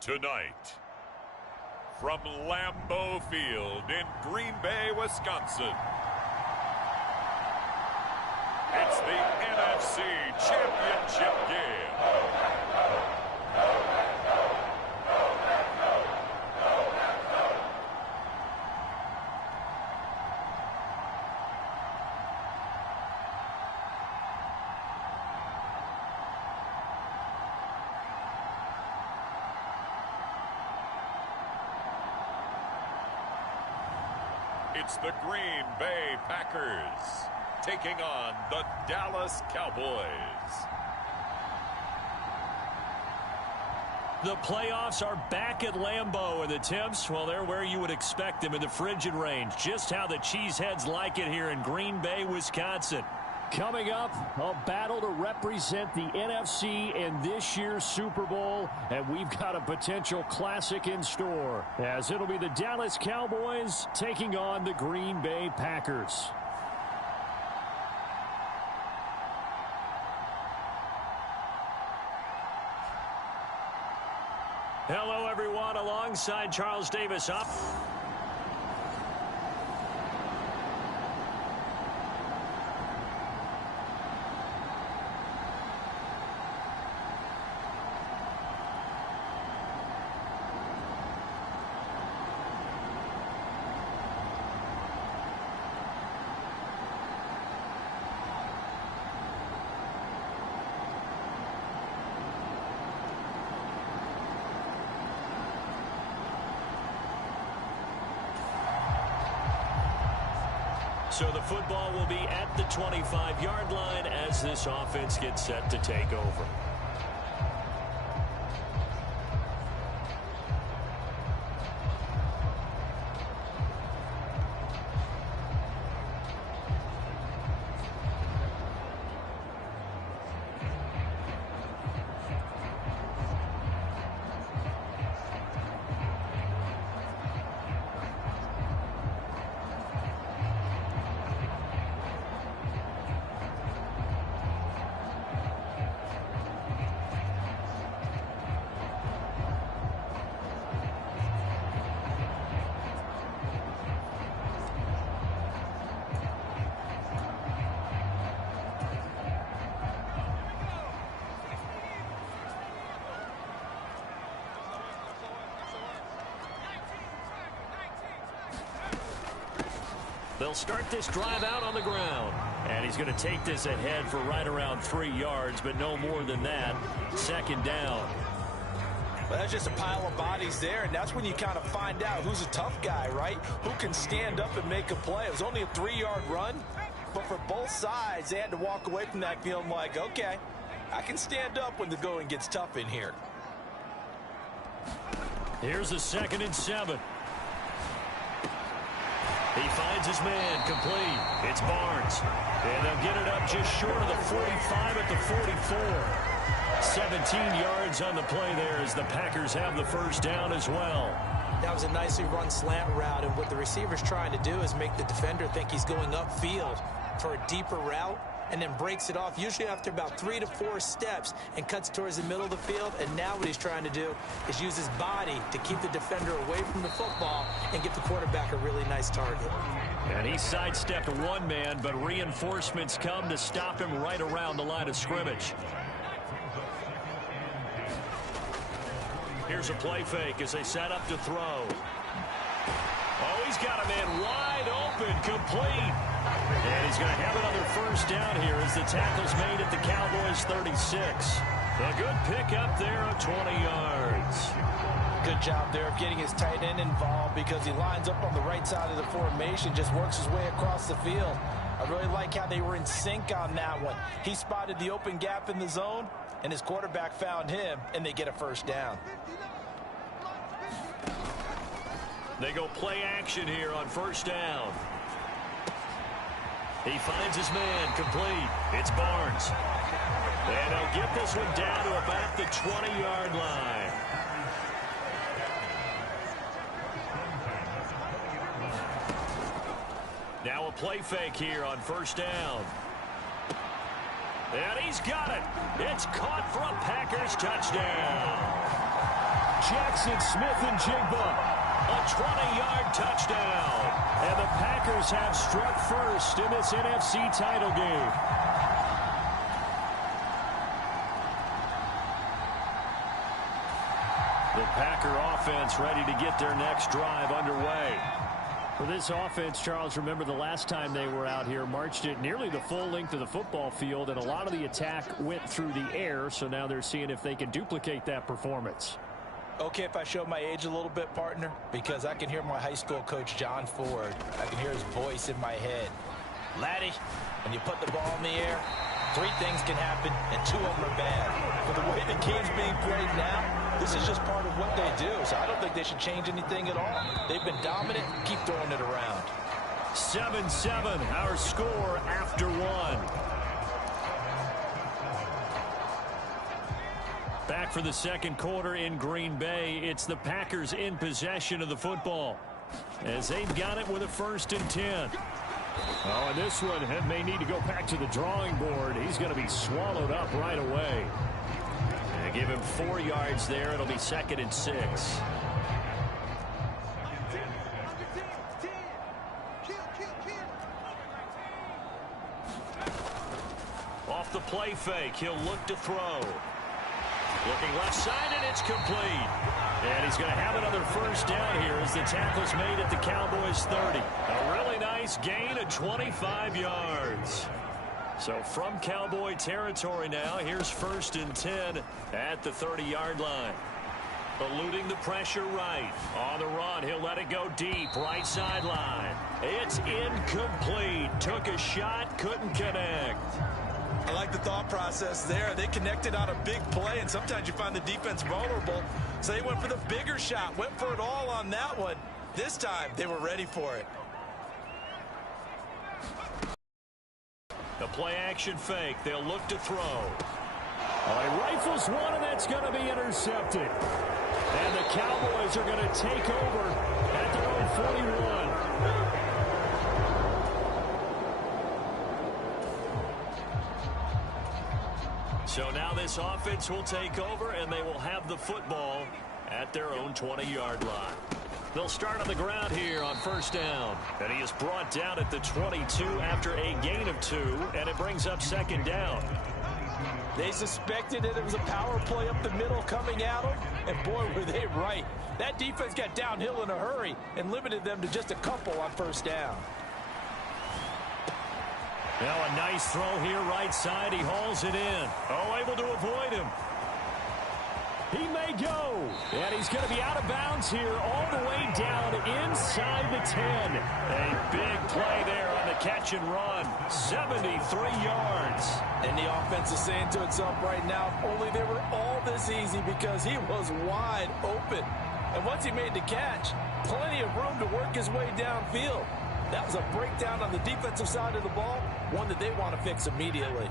Tonight, from Lambeau Field in Green Bay, Wisconsin, it's the NFC Championship game. It's the Green Bay Packers taking on the Dallas Cowboys. The playoffs are back at Lambeau, and the temps, well, they're where you would expect them in the frigid range. Just how the Cheeseheads like it here in Green Bay, Wisconsin. Coming up, a battle to represent the NFC in this year's Super Bowl, and we've got a potential classic in store, as it'll be the Dallas Cowboys taking on the Green Bay Packers. Hello, everyone, alongside Charles Davis up. So the football will be at the 25-yard line as this offense gets set to take over. They'll start this drive out on the ground. And he's going to take this ahead for right around 3 yards, but no more than that. Second down. Well, that's just a pile of bodies there, and that's when you kind of find out who's a tough guy, right? Who can stand up and make a play. It was only a 3-yard run, but for both sides, they had to walk away from that feeling like, okay, I can stand up when the going gets tough in here. Here's the 2nd and 7. He finds his man complete. It's Barnes. And they'll get it up just short of the 45 at the 44. 17 yards on the play there as the Packers have the first down as well. That was a nicely run slant route, and what the receiver's trying to do is make the defender think he's going upfield for a deeper route, and then breaks it off usually after about 3 to 4 steps and cuts towards the middle of the field. And now what he's trying to do is use his body to keep the defender away from the football and get the quarterback a really nice target. And he sidestepped one man, but reinforcements come to stop him right around the line of scrimmage. Here's a play fake as they set up to throw. Oh, he's got a man wide open, complete. And he's going to have another first down here as the tackle's made at the Cowboys 36. A good pickup there of 20 yards. Good job there of getting his tight end involved because he lines up on the right side of the formation, just works his way across the field. I really like how they were in sync on that one. He spotted the open gap in the zone, and his quarterback found him, and they get a first down. They go play action here on first down. He finds his man complete. It's Barnes. And they'll get this one down to about the 20-yard line. Now a play fake here on first down. And he's got it. It's caught for a Packers touchdown. Jackson Smith-Njigba. A 20-yard touchdown. And the Packers have struck first in this NFC title game. The Packer offense ready to get their next drive underway. For this offense, Charles, remember the last time they were out here, marched it nearly the full length of the football field, and a lot of the attack went through the air, so now they're seeing if they can duplicate that performance. Okay, if I show my age a little bit, partner, because I can hear my high school coach, John Ford. I can hear his voice in my head. Laddie, when you put the ball in the air, 3 things can happen, and 2 of them are bad. For the way the game's being played now, this is just part of what they do, so I don't think they should change anything at all. They've been dominant. Keep throwing it around. 7-7, our score after 1. Back for the second quarter in Green Bay. It's the Packers in possession of the football as they've got it with a 1st and 10. Oh, and this one may need to go back to the drawing board. He's going to be swallowed up right away. And give him 4 yards there. It'll be 2nd and 6. Off the play fake, he'll look to throw. Looking left side, and it's complete. And he's going to have another 1st down here as the tackle's made at the Cowboys 30. A really nice gain of 25 yards. So from Cowboy territory now, here's 1st and 10 at the 30-yard line. Eluding the pressure right. On the run, he'll let it go deep, right sideline. It's incomplete. Took a shot, couldn't connect. I like the thought process there. They connected on a big play, and sometimes you find the defense vulnerable. So they went for the bigger shot, went for it all on that one. This time, they were ready for it. The play-action fake. They'll look to throw. Oh, he rifles one, and that's going to be intercepted. And the Cowboys are going to take over at their own 41. So now this offense will take over, and they will have the football at their own 20-yard line. They'll start on the ground here on 1st down. And he is brought down at the 22 after a gain of 2, and it brings up 2nd down. They suspected that it was a power play up the middle coming at them, and boy, were they right. That defense got downhill in a hurry and limited them to just a couple on 1st down. Now a nice throw here right side. He hauls it in. Oh, able to avoid him. He may go. And he's going to be out of bounds here all the way down inside the 10. A big play there on the catch and run. 73 yards. And the offense is saying to itself right now, if only they were all this easy, because he was wide open. And once he made the catch, plenty of room to work his way downfield. That was a breakdown on the defensive side of the ball, one that they want to fix immediately.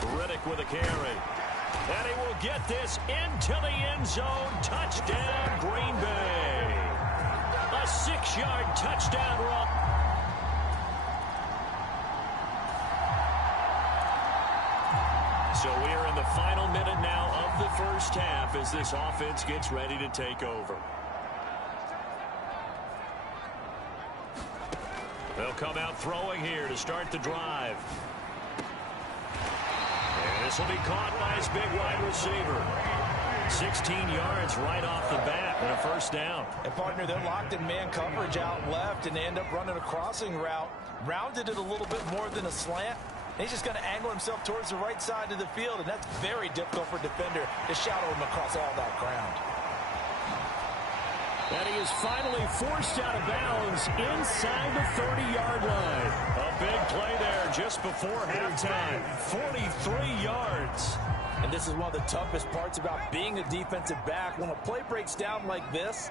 Riddick with a carry. And he will get this into the end zone. Touchdown, Green Bay. A 6-yard touchdown run. So we are in the final minute now of the 1st half as this offense gets ready to take over. They'll come out throwing here to start the drive. And this will be caught by his big wide receiver. 16 yards right off the bat and a 1st down. And, partner, they're locked in man coverage out left, and they end up running a crossing route. Rounded it a little bit more than a slant. He's just going to angle himself towards the right side of the field, and that's very difficult for a defender to shadow him across all that ground. And he is finally forced out of bounds inside the 30-yard line. A big play there just before halftime. 43 yards. And this is one of the toughest parts about being a defensive back. When a play breaks down like this,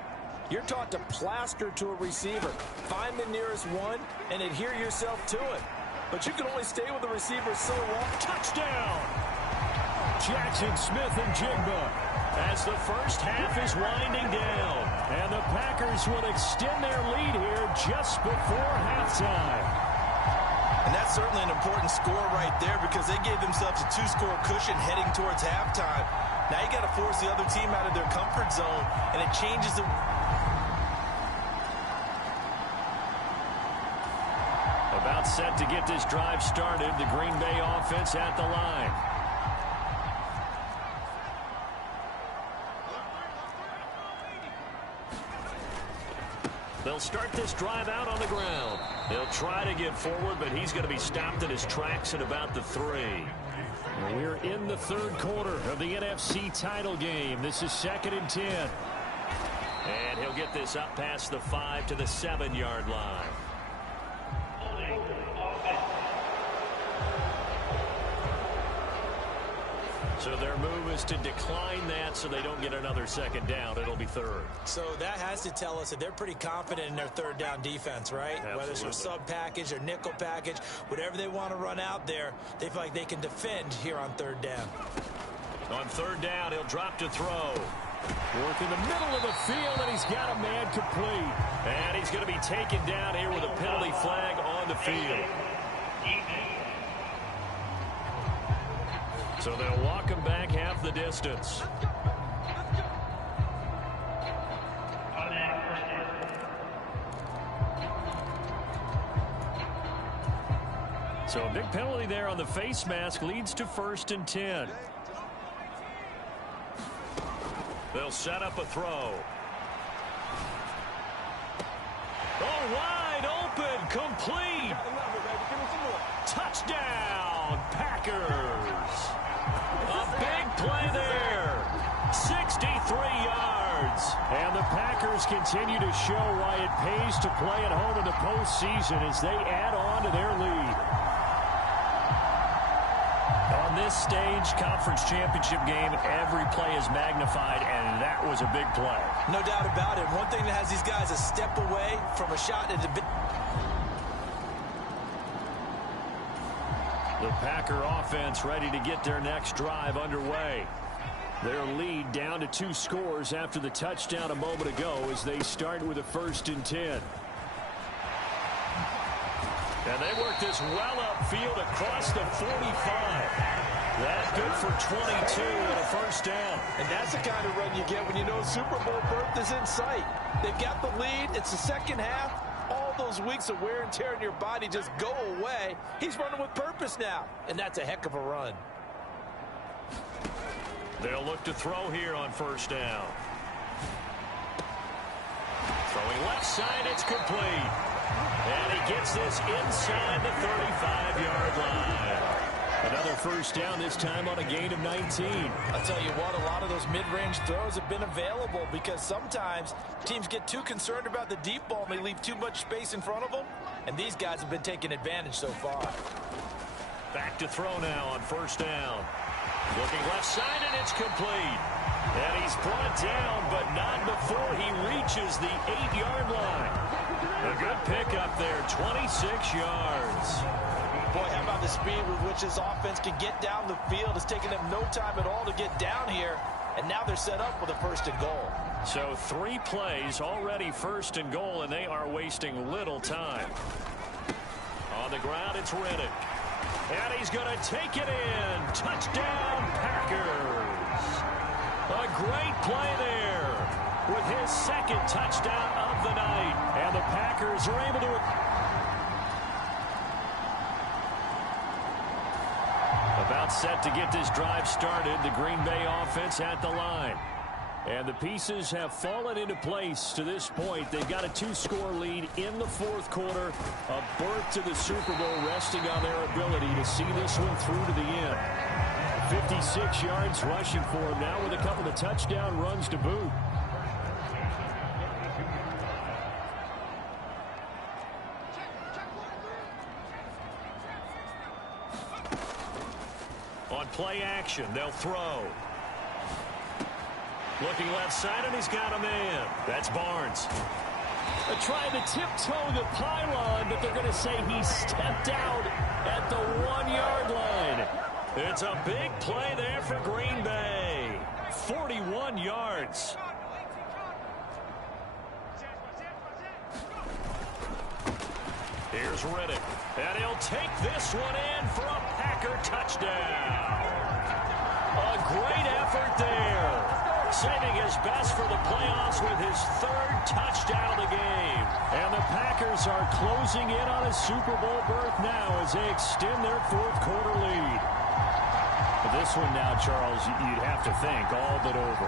you're taught to plaster to a receiver. Find the nearest one and adhere yourself to it. But you can only stay with the receiver so long. Touchdown! Jackson Smith-Njigba as the 1st half is winding down. And the Packers will extend their lead here just before halftime. And that's certainly an important score right there because they gave themselves a 2-score cushion heading towards halftime. Now you got to force the other team out of their comfort zone, and it changes the... About set to get this drive started. The Green Bay offense at the line. They'll start this drive out on the ground. He'll try to get forward, but he's going to be stopped in his tracks at about the 3. We're in the third quarter of the NFC title game. This is 2nd and 10. And he'll get this up past the 5 to the 7-yard line. So their move is to decline that so they don't get another 2nd down. It'll be 3rd. So that has to tell us that they're pretty confident in their 3rd down defense, right? Absolutely. Whether it's a sub package or nickel package, whatever they want to run out there, they feel like they can defend here on 3rd down. On 3rd down, he'll drop to throw. Work in the middle of the field, and he's got a man complete. And he's going to be taken down here with a penalty flag on the field. So they'll walk him back half the distance. So a big penalty there on the face mask leads to 1st and 10. They'll set up a throw. Oh, wide open, complete. Touchdown, Packers. A big play there. 63 yards. And the Packers continue to show why it pays to play at home in the postseason as they add on to their lead. On this stage, conference championship game, every play is magnified, and that was a big play. No doubt about it. One thing that has these guys a step away from a shot at the big. The Packer offense ready to get their next drive underway. Their lead down to 2 scores after the touchdown a moment ago as they start with a 1st and 10. And they work this well upfield across the 45. That's good for 22 and a 1st down. And that's the kind of run you get when you know Super Bowl berth is in sight. They've got the lead. It's the 2nd half. All those weeks of wear and tear in your body just go away. He's running with purpose now, and that's a heck of a run. They'll look to throw here on 1st down. Throwing left side, it's complete. And he gets this inside the 35-yard line. Another 1st down, this time on a gain of 19. I'll tell you what, a lot of those mid-range throws have been available because sometimes teams get too concerned about the deep ball and they leave too much space in front of them, and these guys have been taking advantage so far. Back to throw now on 1st down. Looking left side, and it's complete. And he's brought down, but not before he reaches the 8-yard line. A good pickup there, 26 yards. Boy, how about the speed with which this offense can get down the field? It's taken them no time at all to get down here, and now they're set up with a 1st and goal. So 3 plays, already 1st and goal, and they are wasting little time. On the ground, it's Reddick. And he's going to take it in. Touchdown, Packers. A great play there with his 2nd touchdown of the night. And the Packers are able to... About set to get this drive started. The Green Bay offense at the line. And the pieces have fallen into place to this point. They've got a 2-score lead in the 4th quarter. A berth to the Super Bowl resting on their ability to see this one through to the end. 56 yards rushing for him now with a couple of touchdown runs to boot. On play action, they'll throw. Looking left side, and he's got a man. That's Barnes. They're trying to tiptoe the pylon, but they're going to say he stepped out at the 1-yard line. It's a big play there for Green Bay. 41 yards. Here's Riddick, and he'll take this one in for a Packer touchdown. A great effort there, saving his best for the playoffs with his third touchdown of the game. And the Packers are closing in on a Super Bowl berth now as they extend their fourth quarter lead. This one now, Charles, you'd have to think all but over.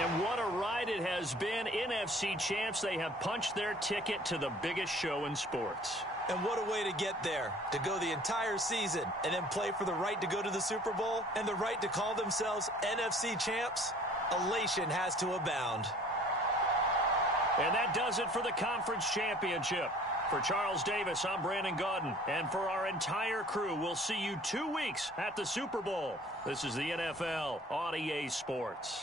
And what a ride it has been. NFC champs, they have punched their ticket to the biggest show in sports. And what a way to get there, to go the entire season and then play for the right to go to the Super Bowl and the right to call themselves NFC champs. Elation has to abound. And that does it for the conference championship. For Charles Davis, I'm Brandon Gaudin. And for our entire crew, we'll see you 2 weeks at the Super Bowl. This is the NFL on EA Sports.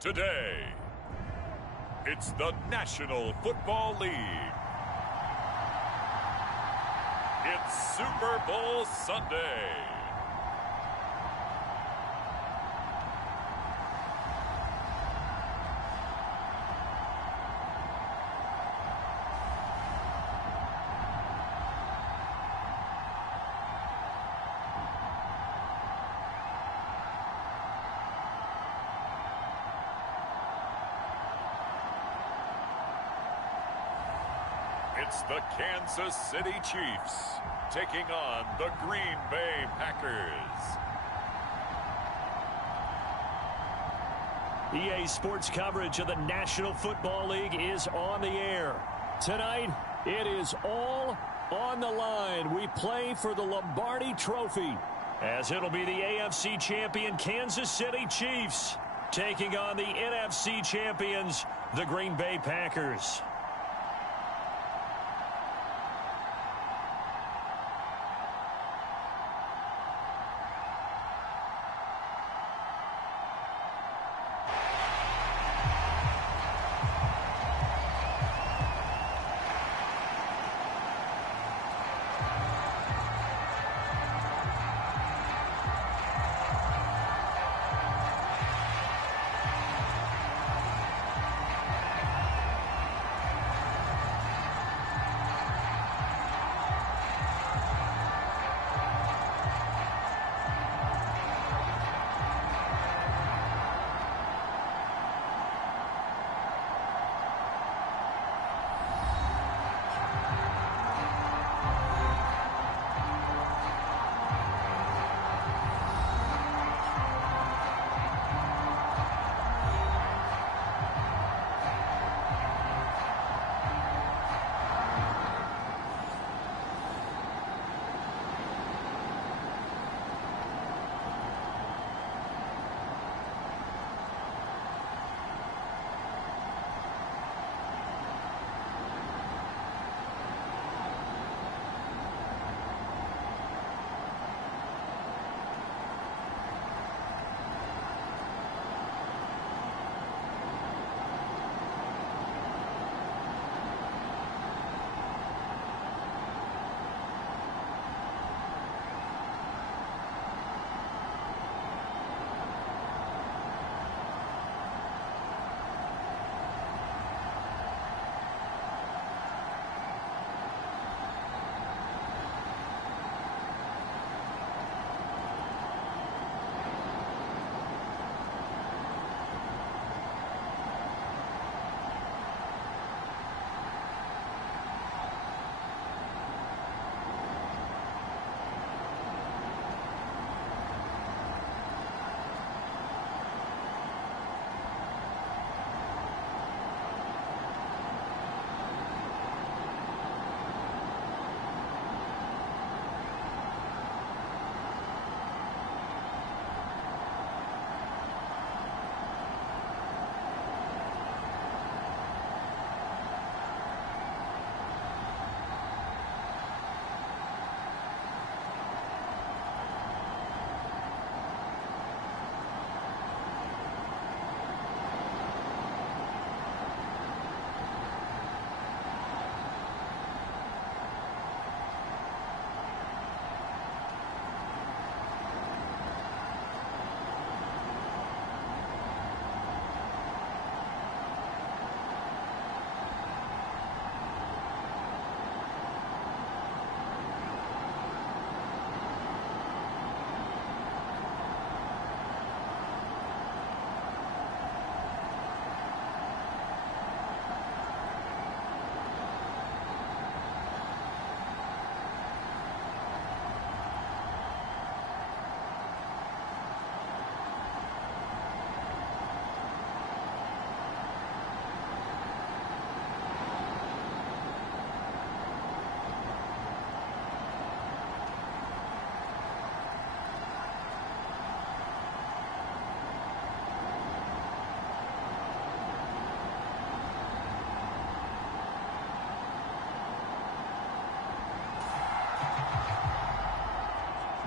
Today, it's the National Football League. It's Super Bowl Sunday. It's the Kansas City Chiefs taking on the Green Bay Packers. EA Sports coverage of the National Football League is on the air. Tonight, it is all on the line. We play for the Lombardi Trophy, as it'll be the AFC champion Kansas City Chiefs taking on the NFC champions, the Green Bay Packers.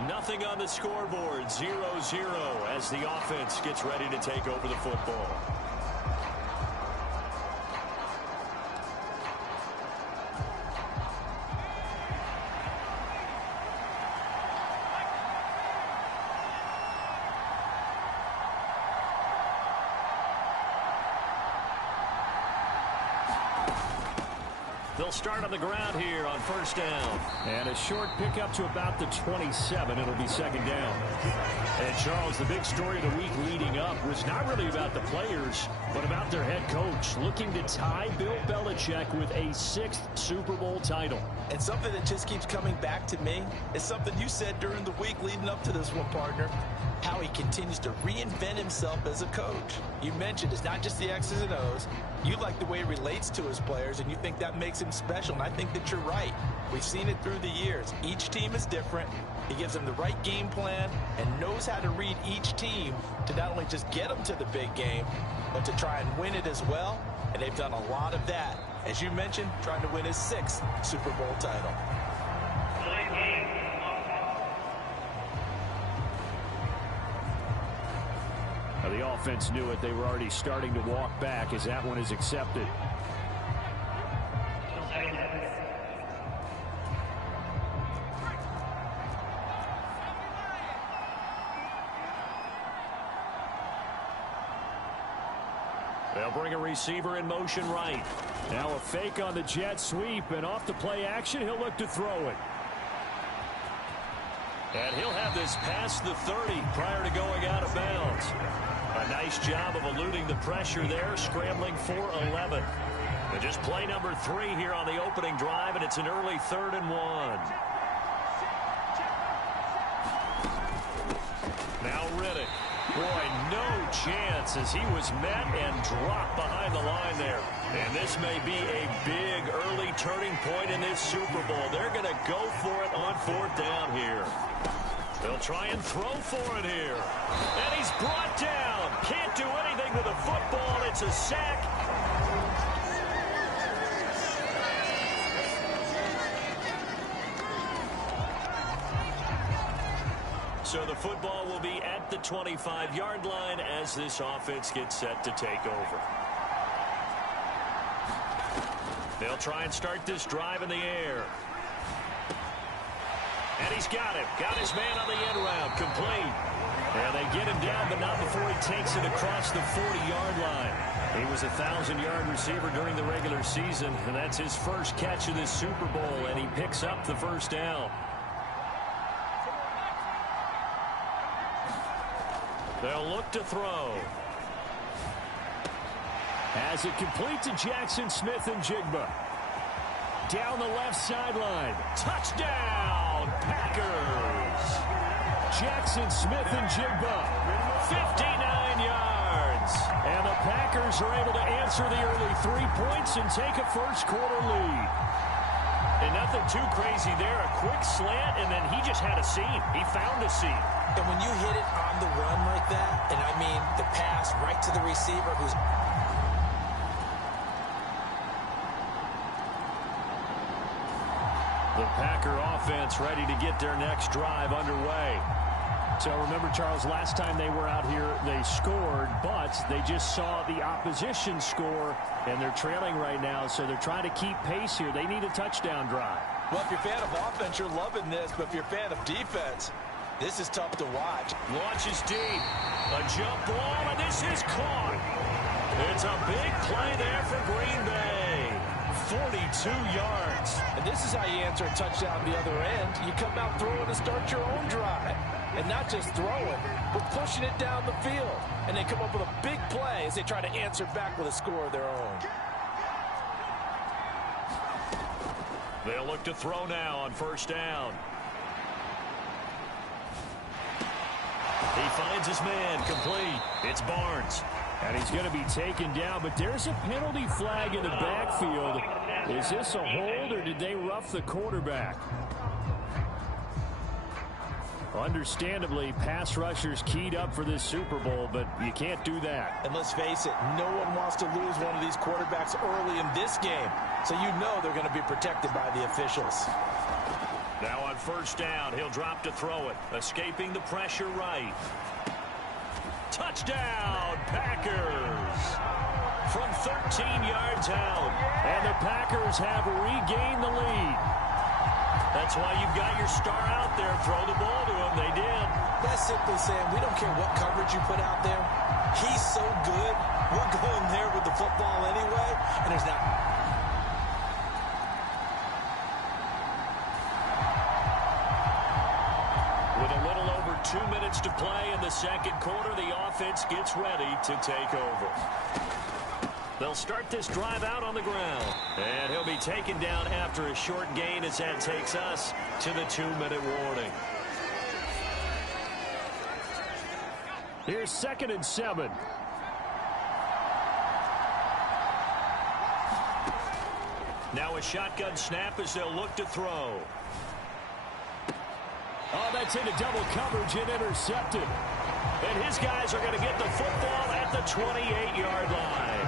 Nothing on the scoreboard. 0-0 as the offense gets ready to take over the football. They'll start on the ground here on first down. And a short pickup to about the 27. It'll be second down. And Charles, the big story of the week leading up was not really about the players, but about their head coach looking to tie Bill Belichick with a 6th Super Bowl title. And something that just keeps coming back to me is something you said during the week leading up to this one, partner. How he continues to reinvent himself as a coach. You mentioned it's not just the X's and O's. You like the way he relates to his players, and you think that makes him special, and I think that you're right. We've seen it through the years. Each team is different. He gives them the right game plan and knows how to read each team to not only just get them to the big game, but to try and win it as well, and they've done a lot of that. As you mentioned, trying to win his 6th Super Bowl title. The offense knew it. They were already starting to walk back as that one is accepted. They'll bring a receiver in motion right. Now a fake on the jet sweep, and off the play action, he'll look to throw it. And he'll have this past the 30 prior to going out of bounds. A nice job of eluding the pressure there, scrambling for 11. And just play number 3 here on the opening drive, and it's an early 3rd and 1. Now Riddick. Boy, no chance as he was met and dropped behind the line there. And this may be a big early turning point in this Super Bowl. They're going to go for it on 4th down here. They'll try and throw for it here. And he's brought down. Can't do anything with a football. It's a sack. So the football will be at the 25-yard line as this offense gets set to take over. They'll try and start this drive in the air. And he's got him. Got his man on the end round. Complete. And they get him down, but not before he takes it across the 40-yard line. He was a 1,000-yard receiver during the regular season, and that's his first catch of this Super Bowl, and he picks up the first down. They'll look to throw. Has it complete to Jackson Smith-Njigba. Down the left sideline. Touchdown, Packers. Jackson Smith-Njigba, 59 yards. And the Packers are able to answer the early 3 points and take a first-quarter lead. And nothing too crazy there. A quick slant, and then he just had a seam. He found a seam. And when you hit it on the run like that, and I mean the pass right to the receiver who's... The Packer offense ready to get their next drive underway. So remember, Charles, last time they were out here, they scored, but they just saw the opposition score, and they're trailing right now, so they're trying to keep pace here. They need a touchdown drive. Well, if you're a fan of offense, you're loving this, but if you're a fan of defense, this is tough to watch. Launches deep. A jump ball, and this is caught. It's a big play there for Green Bay. 42 yards. And this is how you answer a touchdown the other end. You come out throwing to start your own drive. And not just throwing, but pushing it down the field. And they come up with a big play as they try to answer back with a score of their own. They'll look to throw now on first down. He finds his man, complete. It's Barnes. And he's going to be taken down, but there's a penalty flag in the backfield. Is this a hold, or did they rough the quarterback? Understandably, pass rushers keyed up for this Super Bowl, but you can't do that. And let's face it, no one wants to lose one of these quarterbacks early in this game. So you know they're going to be protected by the officials. Now on first down, he'll drop to throw it. Escaping the pressure right. Touchdown, Packers! From 13 yards out. And the Packers have regained the lead. That's why you've got your star out there. Throw the ball to him. They did. That's simply saying we don't care what coverage you put out there. He's so good. We're going there with the football anyway. And there's not... With a little over 2 minutes to play in the second quarter, the offense gets ready to take over. They'll start this drive out on the ground. And he'll be taken down after a short gain as that takes us to the 2-minute warning. Here's 2nd and 7. Now a shotgun snap as they'll look to throw. Oh, that's into double coverage and intercepted. And his guys are going to get the football at the 28-yard line.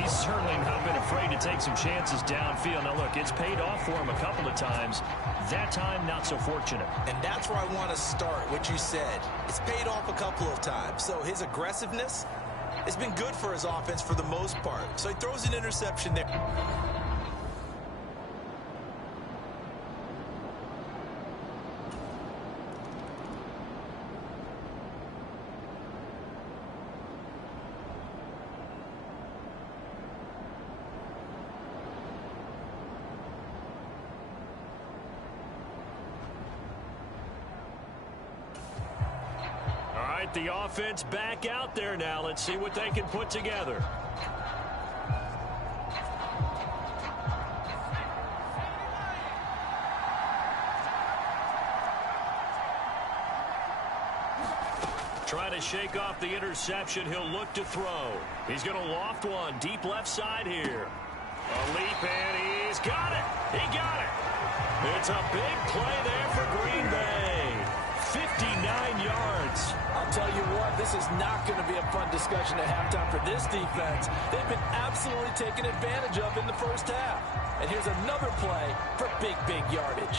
He's certainly not been afraid to take some chances downfield. Now, look, it's paid off for him a couple of times. That time, not so fortunate. And that's where I want to start, what you said. It's paid off a couple of times. So his aggressiveness has been good for his offense for the most part. So he throws an interception there. The offense back out there now. Let's see what they can put together. Trying to shake off the interception. He'll look to throw. He's going to loft one deep left side here. A leap, and he's got it. He got it. It's a big play there for Green Bay. 59 yards. I'll tell you what, this is not going to be a fun discussion at halftime for this defense. They've been absolutely taken advantage of in the first half. And here's another play for big, big yardage.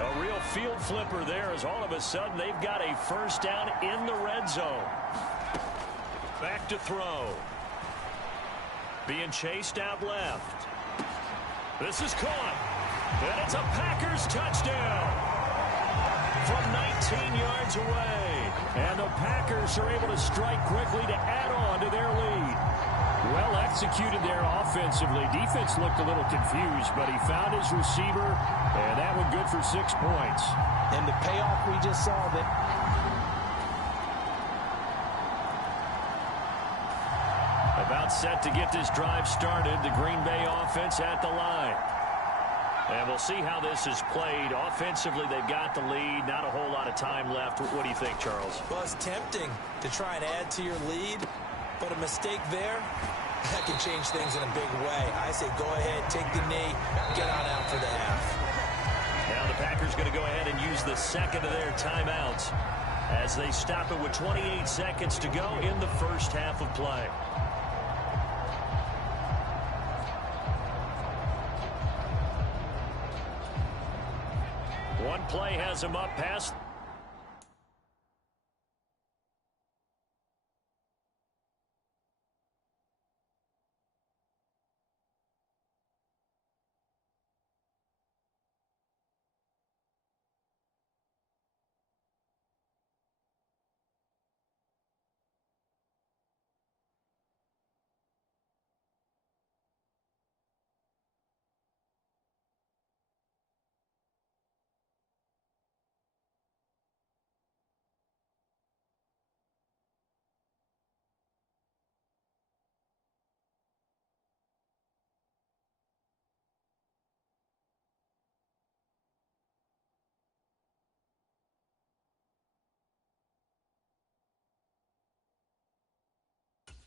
A real field flipper there as all of a sudden they've got a first down in the red zone. Back to throw. Being chased out left. This is caught. And it's a Packers touchdown from 19 yards away. And the Packers are able to strike quickly to add on to their lead. Well executed there offensively. Defense looked a little confused, but he found his receiver, and that one good for 6 points. And the payoff we just saw that... About set to get this drive started. The Green Bay offense at the line. And we'll see how this is played. Offensively, they've got the lead. Not a whole lot of time left. What do you think, Charles? Well, it's tempting to try and add to your lead, but a mistake there, that can change things in a big way. I say go ahead, take the knee, get on out for the half. Now the Packers going to go ahead and use the second of their timeouts as they stop it with 28 seconds to go in the first half of play. One play has him up past.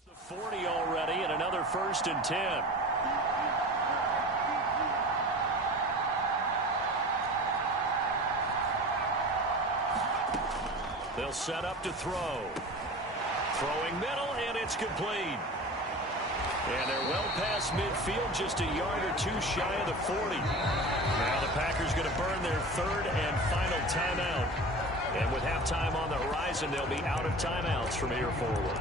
The 40 already, and another 1st and 10. They'll set up to throw. Throwing middle, and it's complete. And they're well past midfield, just a yard or two shy of the 40. Now the Packers going to burn their third and final timeout. And with halftime on the horizon, they'll be out of timeouts from here forward.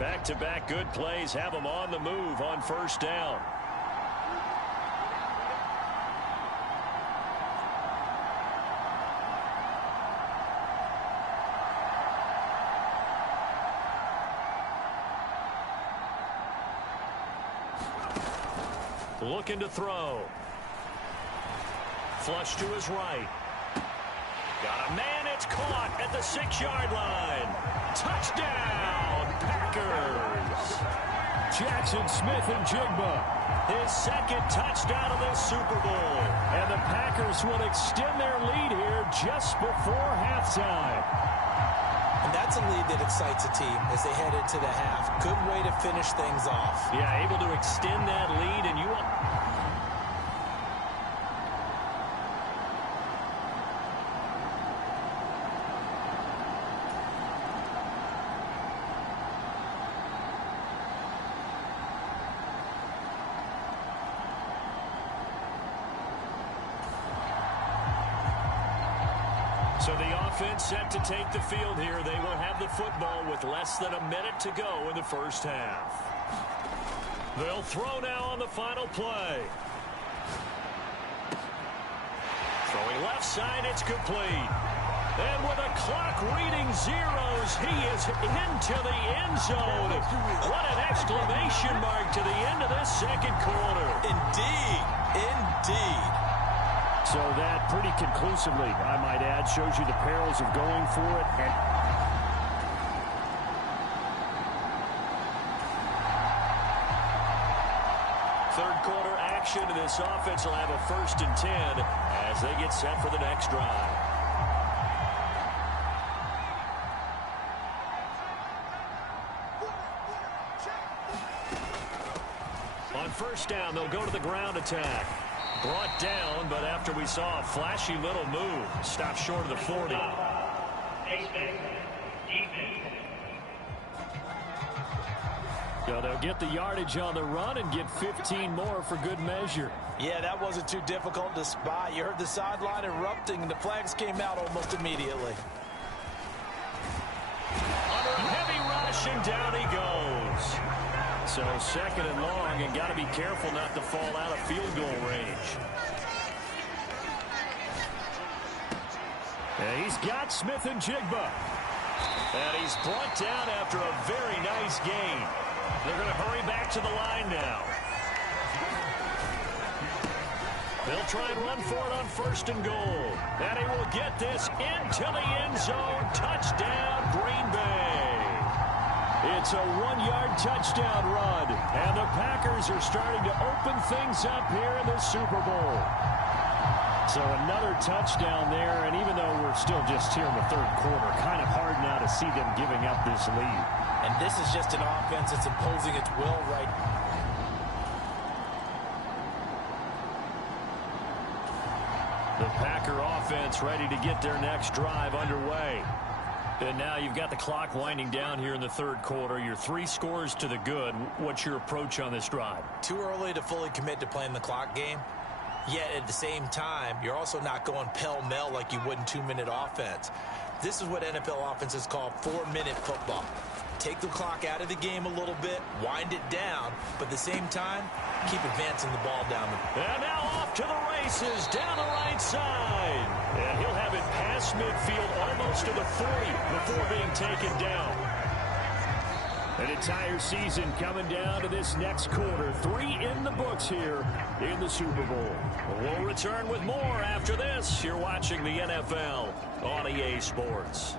Back-to-back good plays have them on the move on first down. Looking to throw. Flush to his right. Got a man. It's caught at the 6-yard line. Touchdown, Packers. Jackson Smith-Njigba. His second touchdown of this Super Bowl. And the Packers will extend their lead here just before halftime. And that's a lead that excites a team as they head into the half. Good way to finish things off. Yeah, able to extend that lead, and you want... So the offense set to take the field here. They will have the football with less than a minute to go in the first half. They'll throw now on the final play. Throwing left side, it's complete. And with a clock reading zeros, he is into the end zone. What an exclamation mark to the end of this second quarter. Indeed, indeed. So that pretty conclusively, I might add, shows you the perils of going for it. And third quarter action, and this offense will have a 1st and 10 as they get set for the next drive. On first down, they'll go to the ground attack. Brought down, but after we saw a flashy little move, stopped short of the 40. So they'll get the yardage on the run and get 15 more for good measure. Yeah, that wasn't too difficult to spot. You heard the sideline erupting, and the flags came out almost immediately. Under a heavy rush, and down he goes. So 2nd and long, and got to be careful not to fall out of field goal range. And he's got Smith-Njigba. And he's brought down after a very nice gain. They're going to hurry back to the line now. They'll try and run for it on 1st and goal. And he will get this into the end zone. Touchdown, Green Bay. It's a 1-yard touchdown run. And the Packers are starting to open things up here in the Super Bowl. So another touchdown there, and even though we're still just here in the third quarter, kind of hard now to see them giving up this lead. And this is just an offense that's imposing its will right now. The Packer offense ready to get their next drive underway. And now you've got the clock winding down here in the third quarter. You're 3 scores to the good. What's your approach on this drive? Too early to fully commit to playing the clock game. Yet at the same time, you're also not going pell-mell like you would in 2-minute offense. This is what NFL offenses call 4-minute football. Take the clock out of the game a little bit, wind it down, but at the same time, keep advancing the ball down. And now off to the races, down the right side. And he'll have it past midfield, almost to the 40 before being taken down. An entire season coming down to this next quarter. 3 in the books here in the Super Bowl. We'll return with more after this. You're watching the NFL on EA Sports.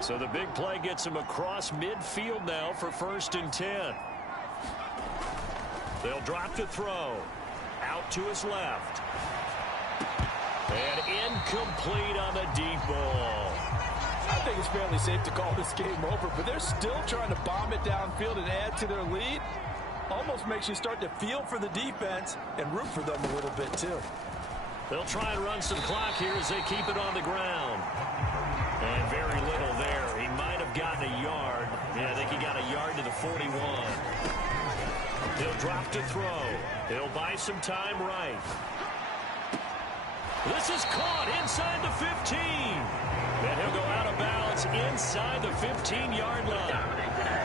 So the big play gets him across midfield now for 1st and 10. They'll drop to throw. Out to his left. And incomplete on the deep ball. I think it's fairly safe to call this game over, but they're still trying to bomb it downfield and add to their lead. Almost makes you start to feel for the defense and root for them a little bit, too. They'll try and run some clock here as they keep it on the ground. And very little there. He might have gotten a yard. Yeah, I think he got a yard to the 41. He'll drop to throw. He'll buy some time right. This is caught inside the 15. And he'll go out of bounds inside the 15-yard line.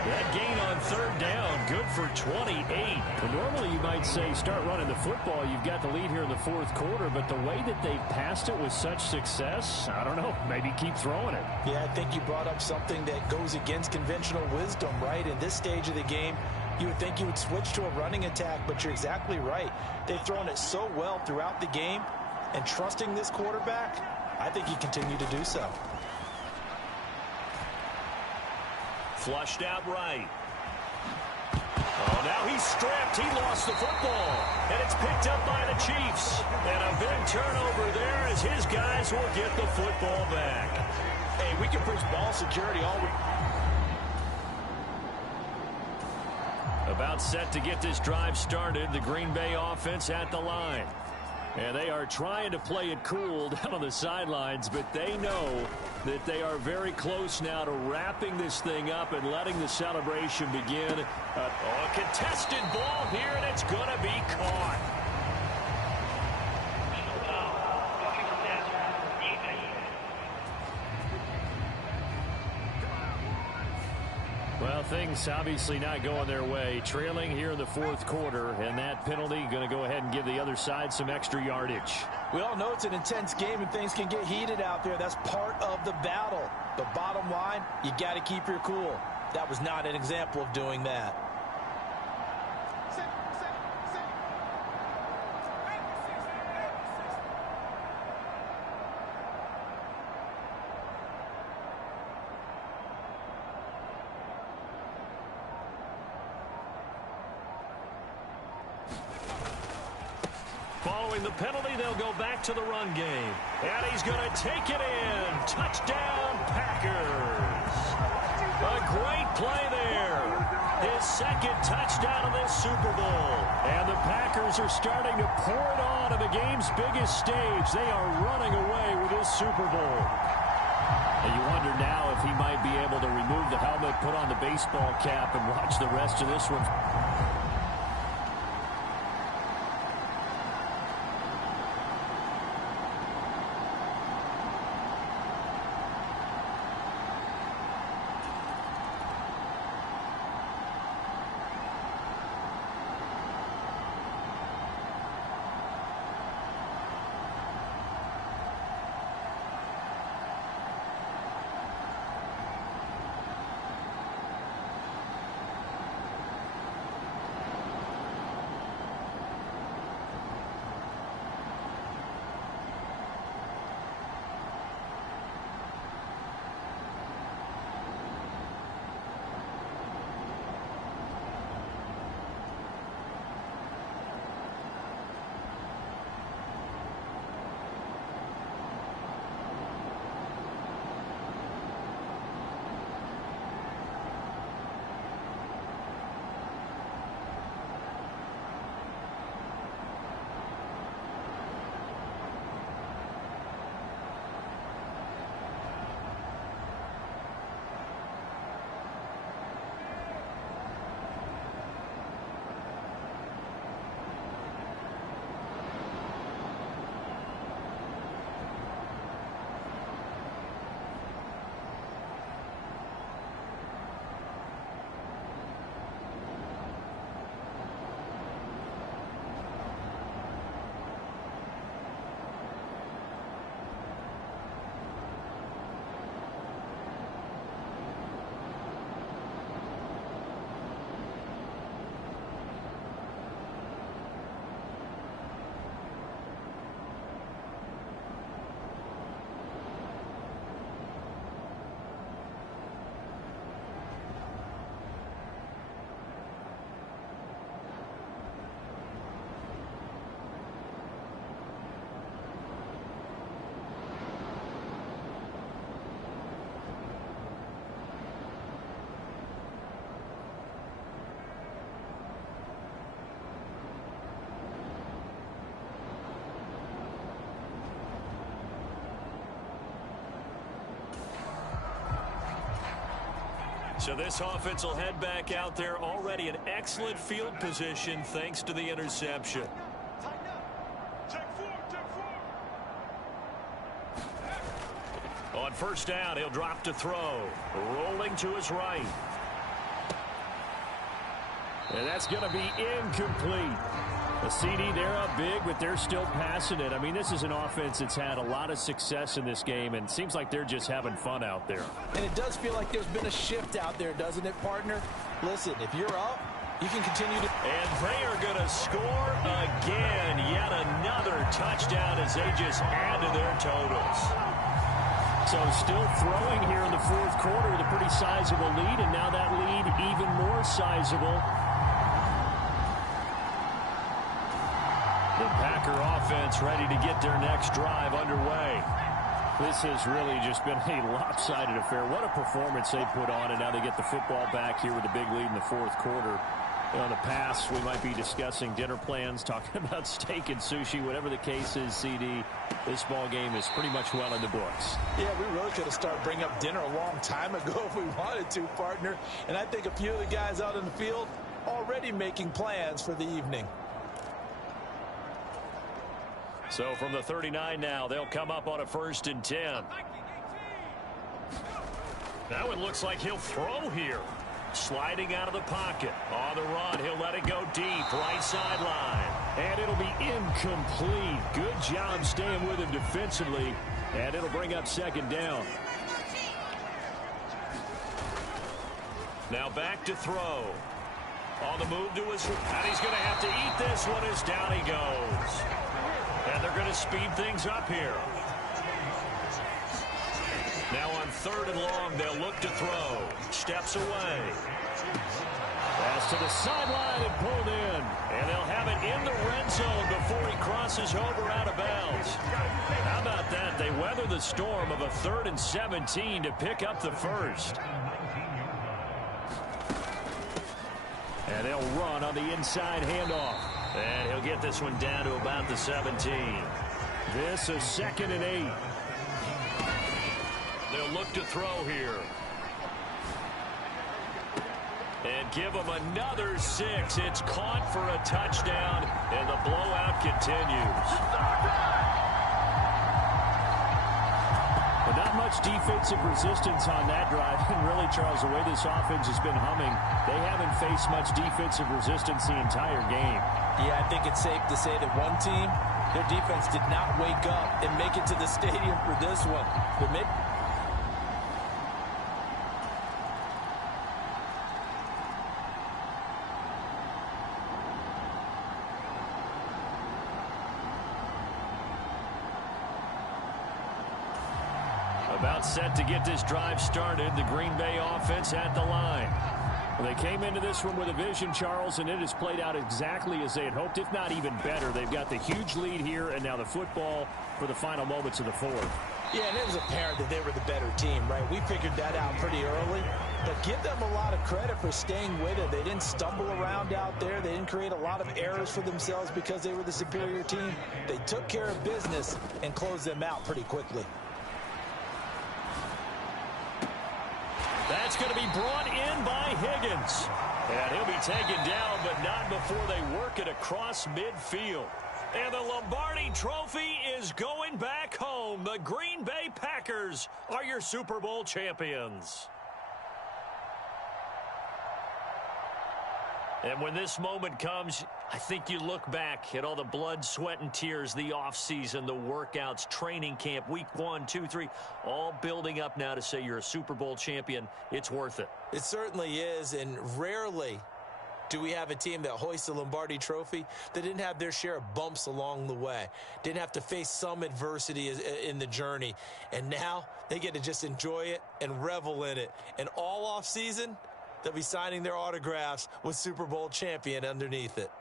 That gain on third down, good for 28. Well, normally you might say start running the football. You've got the lead here in the fourth quarter, but the way that they've passed it with such success, I don't know, maybe keep throwing it. Yeah, I think you brought up something that goes against conventional wisdom, right? In this stage of the game, you would think you would switch to a running attack, but you're exactly right. They've thrown it so well throughout the game, and trusting this quarterback, I think you continue to do so. Flushed out right. Oh, now he's stripped. He lost the football. And it's picked up by the Chiefs. And a big turnover there as his guys will get the football back. Hey, we can preach ball security all week. About set to get this drive started. The Green Bay offense at the line. And they are trying to play it cool down on the sidelines, but they know that they are very close now to wrapping this thing up and letting the celebration begin. A contested ball here, and it's going to be caught. Well, things obviously not going their way. Trailing here in the fourth quarter, and that penalty going to go ahead and give the other side some extra yardage. We all know it's an intense game and things can get heated out there. That's part of the battle. But bottom line, you got to keep your cool. That was not an example of doing that. Following the penalty, they'll go back to the run game. And he's going to take it in. Touchdown, Packers. A great play there. His second touchdown of this Super Bowl. And the Packers are starting to pour it on the game's biggest stage. They are running away with this Super Bowl. And you wonder now if he might be able to remove the helmet, put on the baseball cap, and watch the rest of this one. So this offense will head back out there, already in excellent field position thanks to the interception. On first down, he'll drop to throw. Rolling to his right. And that's going to be incomplete. A CD, they're up big, but they're still passing it. I mean, this is an offense that's had a lot of success in this game, and it seems like they're just having fun out there. And it does feel like there's been a shift out there, doesn't it, partner? Listen, if you're up, you can continue to... And they are going to score again. Yet another touchdown as they just add to their totals. So still throwing here in the fourth quarter with a pretty sizable lead, and now that lead even more sizable. The Packer offense ready to get their next drive underway. This has really just been a lopsided affair. What a performance they put on, and now they get the football back here with a big lead in the fourth quarter. In the past, we might be discussing dinner plans, talking about steak and sushi, whatever the case is, CD. This ball game is pretty much well in the books. Yeah, we really could have started bringing up dinner a long time ago if we wanted to, partner. And I think a few of the guys out in the field already making plans for the evening. So from the 39 now, they'll come up on a 1st and 10. Now it looks like he'll throw here. Sliding out of the pocket. On the run, he'll let it go deep. Right sideline. And it'll be incomplete. Good job staying with him defensively. And it'll bring up 2nd down. Now back to throw. On the move to his... And he's going to have to eat this one as down he goes. And they're going to speed things up here. Now on 3rd and long, they'll look to throw. Steps away. Pass to the sideline and pulled in. And they'll have it in the red zone before he crosses over out of bounds. How about that? They weather the storm of a 3rd and 17 to pick up the first. And they'll run on the inside handoff. And he'll get this one down to about the 17. This is 2nd and 8. They'll look to throw here. And give him another 6. It's caught for a touchdown, and the blowout continues. But not much defensive resistance on that drive. And really, Charles, the way this offense has been humming, they haven't faced much defensive resistance the entire game. Yeah, I think it's safe to say that one team, their defense did not wake up and make it to the stadium for this one. But maybe... About set to get this drive started. The Green Bay offense at the line. Well, they came into this one with a vision, Charles, and it has played out exactly as they had hoped, if not even better. They've got the huge lead here, and now the football for the final moments of the fourth. Yeah, and it was apparent that they were the better team, right? We figured that out pretty early. But give them a lot of credit for staying with it. They didn't stumble around out there. They didn't create a lot of errors for themselves because they were the superior team. They took care of business and closed them out pretty quickly. That's going to be brought in by Higgins. And he'll be taken down, but not before they work it across midfield. And the Lombardi Trophy is going back home. The Green Bay Packers are your Super Bowl champions. And when this moment comes, I think you look back at all the blood, sweat, and tears, the offseason, the workouts, training camp, week 1, 2, 3, all building up now to say you're a Super Bowl champion. It's worth it. It certainly is, and rarely do we have a team that hoists the Lombardi Trophy that didn't have their share of bumps along the way, didn't have to face some adversity in the journey, and now they get to just enjoy it and revel in it. And all offseason, they'll be signing their autographs with Super Bowl champion underneath it.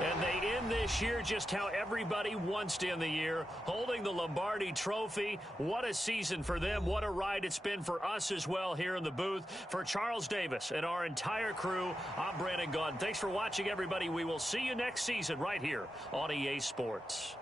And they end this year just how everybody wants to end the year, holding the Lombardi Trophy. What a season for them. What a ride it's been for us as well here in the booth. For Charles Davis and our entire crew, I'm Brandon Gaudin. Thanks for watching, everybody. We will see you next season right here on EA Sports.